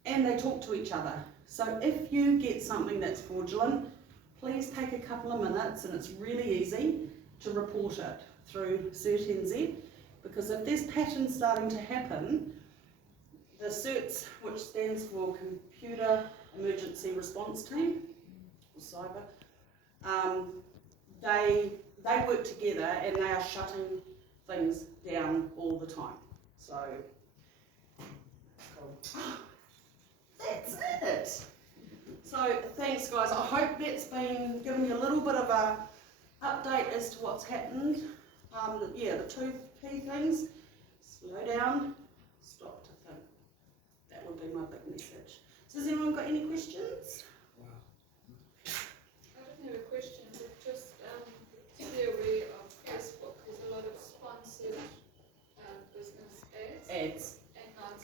and they talk to each other. So if you get something that's fraudulent, please take a couple of minutes, and it's really easy to report it through CERT NZ, because if there's patterns starting to happen, the CERTs, which stands for Computer Emergency Response Team, or cyber, they work together and they are shutting things down all the time. So that's it. So thanks guys, I hope that's been giving you a little bit of a update as to what's happened. Yeah, the 2 key things: slow down, stop to think. That would be my big message. So has anyone got any questions? I don't have a question, but just to be aware of Facebook, there's a lot of sponsored business ads. And 90%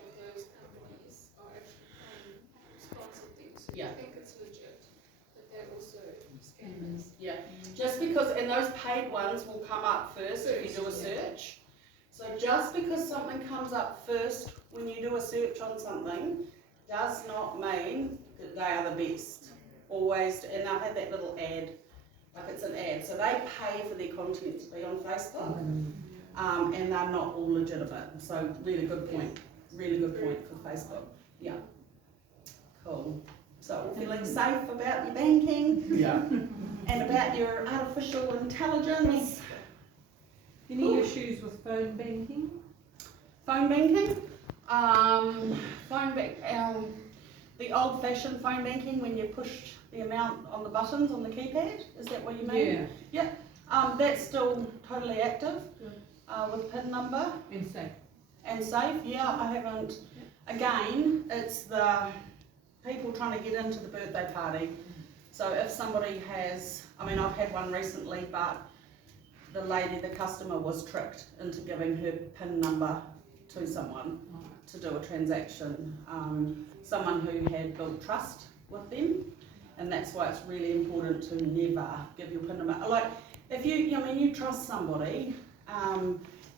of those companies are actually paying sponsored things. So Yeah. I think it's legit, but they're also scammers. Yeah, just because, and those paid ones will come up first if you do a search. So just because something comes up first when you do a search on something does not mean that they are the best. Always, and they'll have that little ad, like it's an ad. So they pay for their content to be on Facebook. and they're not all legitimate. So really good point for Facebook. Yeah, cool. So all feeling safe about your banking Yeah. and about your artificial intelligence. Any issues with phone banking? Phone banking, the old-fashioned phone banking when you push the amount on the buttons on the keypad. Is that what you mean? Yeah. That's still totally active with PIN number And safe. and safe. Yeah, I haven't. Again, it's the people trying to get into the birthday party. So if somebody has, I mean, I've had one recently, but the customer was tricked into giving her PIN number to someone to do a transaction. Someone who had built trust with them, and that's why it's really important to never give your PIN number. Like, if you trust somebody,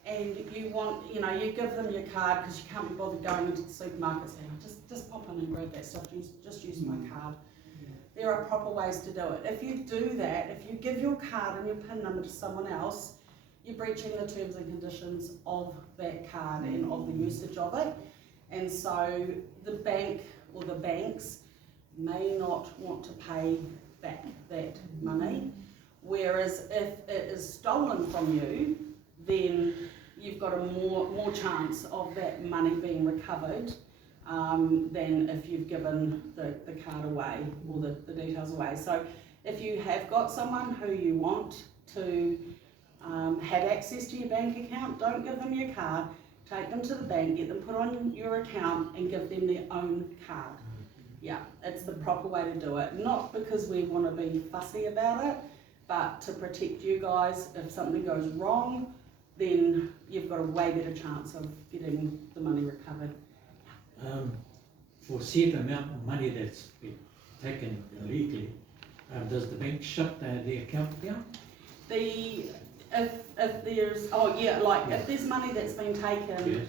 and you want, you give them your card because you can't be bothered going into the supermarket saying, just pop in and grab that stuff, just use my card. There are proper ways to do it. If you do that, if you give your card and your PIN number to someone else, you're breaching the terms and conditions of that card and of the usage of it. And so the bank or the banks may not want to pay back that money. Whereas if it is stolen from you, then you've got a more chance of that money being recovered than if you've given the card away or the details away. So if you have got someone who you want to have access to your bank account, don't give them your card, take them to the bank, get them put on your account and give them their own card. Yeah, it's the proper way to do it. Not because we want to be fussy about it, but to protect you guys. If something goes wrong, then you've got a way better chance of getting the money recovered. For safe amount of money that's been taken illegally, does the bank shut the account down? If there's if there's money that's been taken, Yes.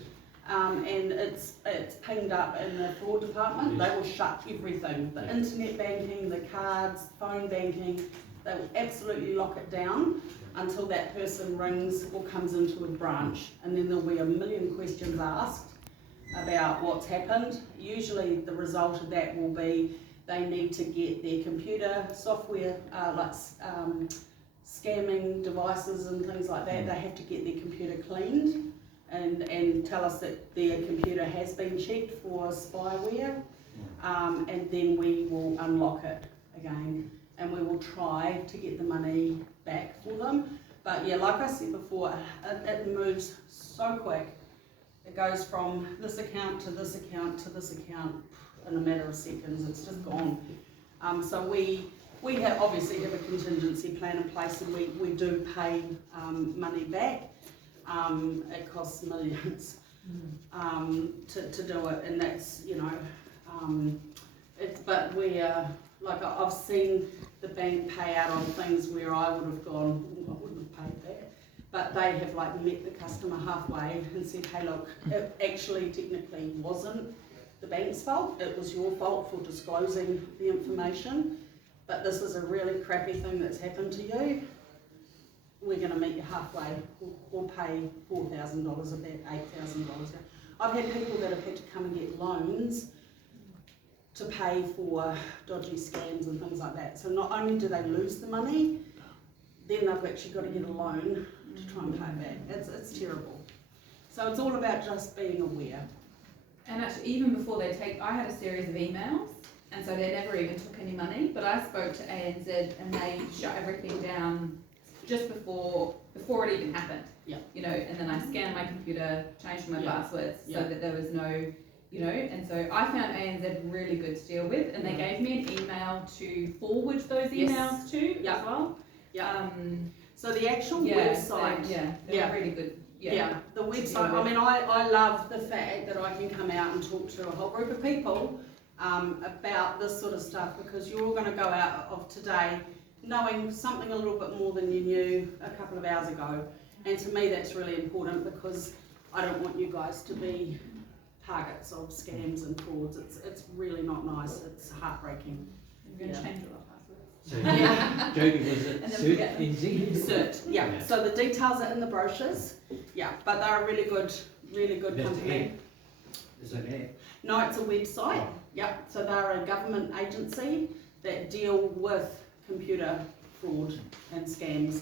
and it's pinged up in the fraud department, Yes. they will shut everything. The internet banking, the cards, phone banking, they will absolutely lock it down until that person rings or comes into a branch, and then there'll be a million questions asked about what's happened. Usually the result of that will be they need to get their computer software, scamming devices and things like that. They have to get their computer cleaned and tell us that their computer has been checked for spyware, and then we will unlock it again and we will try to get the money back for them. But yeah, like I said before, it moves so quick. It goes from this account to this account to this account in a matter of seconds. It's just gone. So we obviously have a contingency plan in place, and we do pay money back. It costs millions to do it, and that's but I've seen the bank pay out on things where I would have gone, I wouldn't have paid that. But they have met the customer halfway and said, hey look, it actually technically wasn't the bank's fault, it was your fault for disclosing the information, but this is a really crappy thing that's happened to you. We're going to meet you halfway, we'll pay $4,000 of that, $8,000. I've had people that have had to come and get loans to pay for dodgy scams and things like that. So not only do they lose the money, then they've actually got to get a loan to try and pay it back. It's terrible. So it's all about just being aware. And actually, even before I had a series of emails, and so they never even took any money, but I spoke to ANZ and they shut everything down just before it even happened. Yeah. And then I scanned my computer, changed my passwords so that there was no, and so I found ANZ really good to deal with, and they gave me an email to forward those emails to as well. Yeah. So the actual website. They're really good. Yeah, the website. I mean, I love the fact that I can come out and talk to a whole group of people about this sort of stuff, because you're all going to go out of today knowing something a little bit more than you knew a couple of hours ago. And to me, that's really important, because I don't want you guys to be targets of scams and frauds. It's really not nice. It's heartbreaking. We're going to change all our passwords. So Joady, was it And then CERT NZ? CERT, yeah. So the details are in the brochures, Yeah, but they're a really good That's company. app. Is it app? No, it's a website. Oh. Yep. So they're a government agency that deal with computer fraud and scams.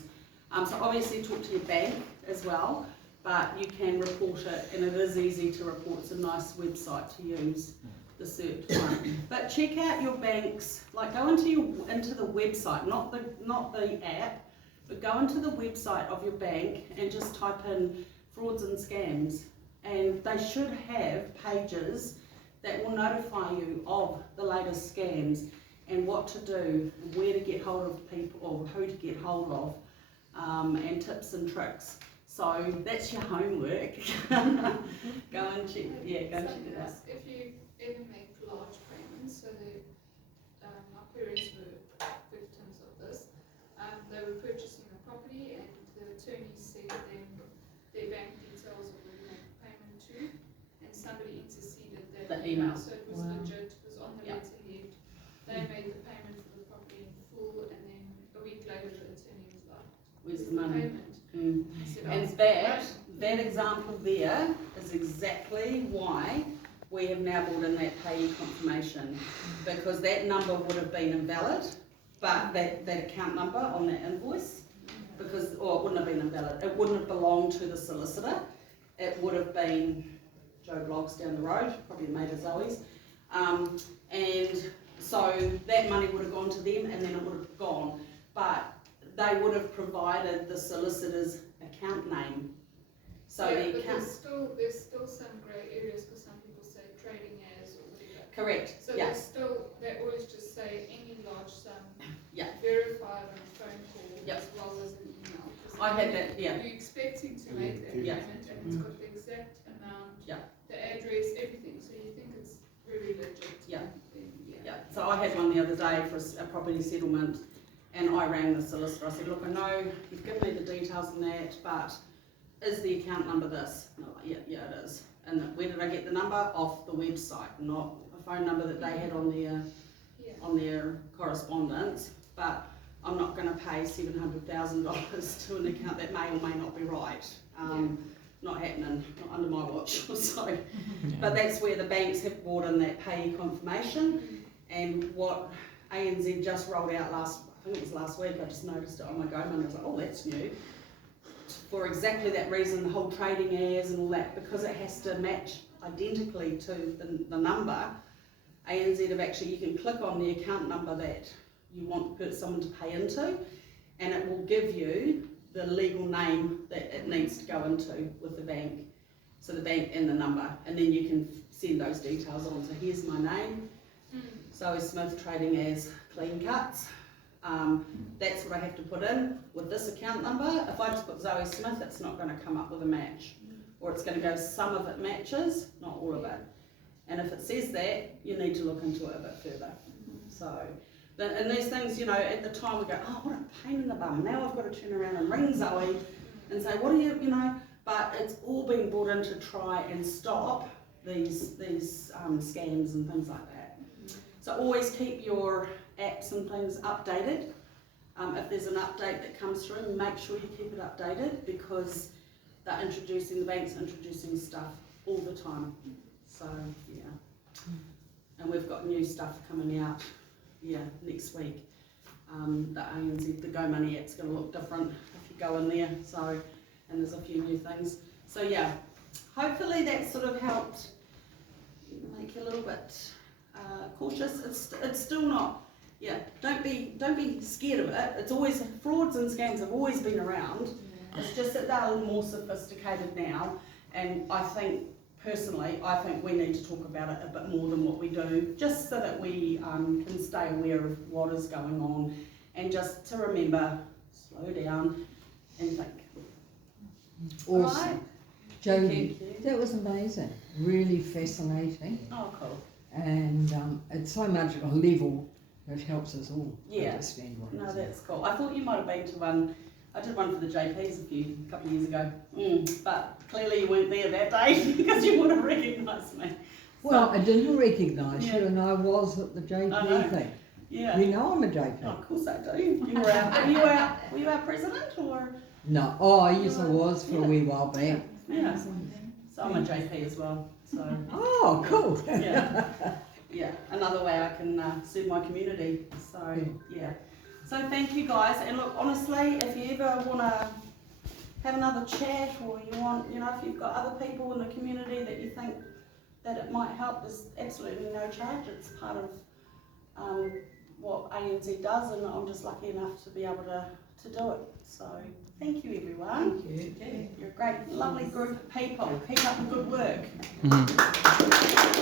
So obviously talk to your bank as well, but you can report it, and it is easy to report. It's a nice website to use, the CERT one. But check out your banks. Like go into the website, not the app, but go into the website of your bank and just type in frauds and scams, and they should have pages that will notify you of the latest scams and what to do, where to get hold of people or who to get hold of, and tips and tricks. So that's your homework. Go and check, go and check it out. If you ever make large payments, so my parents were victims of this. They were purchasing a property, and the attorney said then their bank details of where to make the payment to, and somebody interceded that email. so it was Wow. legit, it was on the letterhead. They made the payment for the property in full, and then a week later the attorney was like, Where's the money? payment? I said, And "Oh, that example there is exactly why we have now brought in that payee confirmation, because that number would have been invalid, but that account number on that invoice, because, or it wouldn't have been invalid, it wouldn't have belonged to the solicitor, it would have been Joe Blogs down the road, probably the mate of Zoe's, and so that money would have gone to them and then it would have gone, but they would have provided the solicitor's account name. So yeah, the but account, there's still some grey areas, because some people say trading as or whatever. correct, So yes, they always just say any large sum, Yeah. verify it on a phone call Yep. as well as an email. 'Cause I had that, yeah, You're expecting to make that Yeah. payment, and it's got the exact amount, Yeah. the address, everything, so you think it's very legit. Yeah. Then, yeah. So I had one the other day for a property settlement, and I rang the solicitor, I said, look, I know you've given me the details on that, but is the account number this? And they're like, yeah, it is. And where did I get the number? Off the website, not a phone number that they had on their correspondence, but I'm not going to pay $700,000 to an account that may or may not be right. Not happening, not under my watch. So, but that's where the banks have brought in that payee confirmation, and what ANZ just rolled out I think it was last week. I just noticed it on my GoMoney. I was like, oh, that's new. For exactly that reason, the whole trading as and all that, because it has to match identically to the number. ANZ have actually, you can click on the account number that you want someone to pay into, and it will give you the legal name that it needs to go into with the bank. So the bank and the number, and then you can send those details on. So here's my name, Zoe Smith, trading as Clean Cuts. That's what I have to put in with this account number. If I just put Zoe Smith, it's not going to come up with a match, or it's going to go some of it matches, not all of it. And if it says that, you need to look into it a bit further. So, and these things, you know, at the time we go, oh, what a pain in the bum. Now I've got to turn around and ring Zoe and say, what are you know, but it's all been brought in to try and stop these scams and things like that. So always keep your apps and things updated. If there's an update that comes through, make sure you keep it updated, because they're introducing, the bank's introducing stuff all the time. So yeah, and we've got new stuff coming out next week. The ANZ, the GoMoney app's going to look different if you go in there. So, and there's a few new things. So yeah, hopefully that sort of helped make you a little bit cautious. It's still not. Yeah, don't be scared of it. It's always, frauds and scams have always been around. It's just that they're a little more sophisticated now, and I think personally, we need to talk about it a bit more than what we do, just so that we can stay aware of what is going on, and just to remember, slow down and think. Awesome. Right. Joady, Thank you. that was amazing. Really fascinating. Oh, cool. And it's so much at a level that helps us all understand what No, it is. that's cool. I thought you might have been to one. I did one for the JPs a couple of years ago, but clearly you weren't there that day because you would have recognised me. Well, I didn't recognise Yeah. you, and I was at the I know. JP thing. Yeah. You know I'm a JP. Oh, of course I do. You were our president, or? No. Oh, yes, I was for a Yeah. wee while back. Yeah. So I'm a JP as well. So Oh, cool. yeah, yeah. Another way I can serve my community. So yeah. So thank you guys. And look, honestly, if you ever want to have another chat, or you want, you know, if you've got other people in the community that you think that it might help, there's absolutely no charge. It's part of what ANZ does, and I'm just lucky enough to be able to do it. So thank you, everyone. Thank you. Yeah, you're a great, lovely group of people. Keep up the good work. Mhm.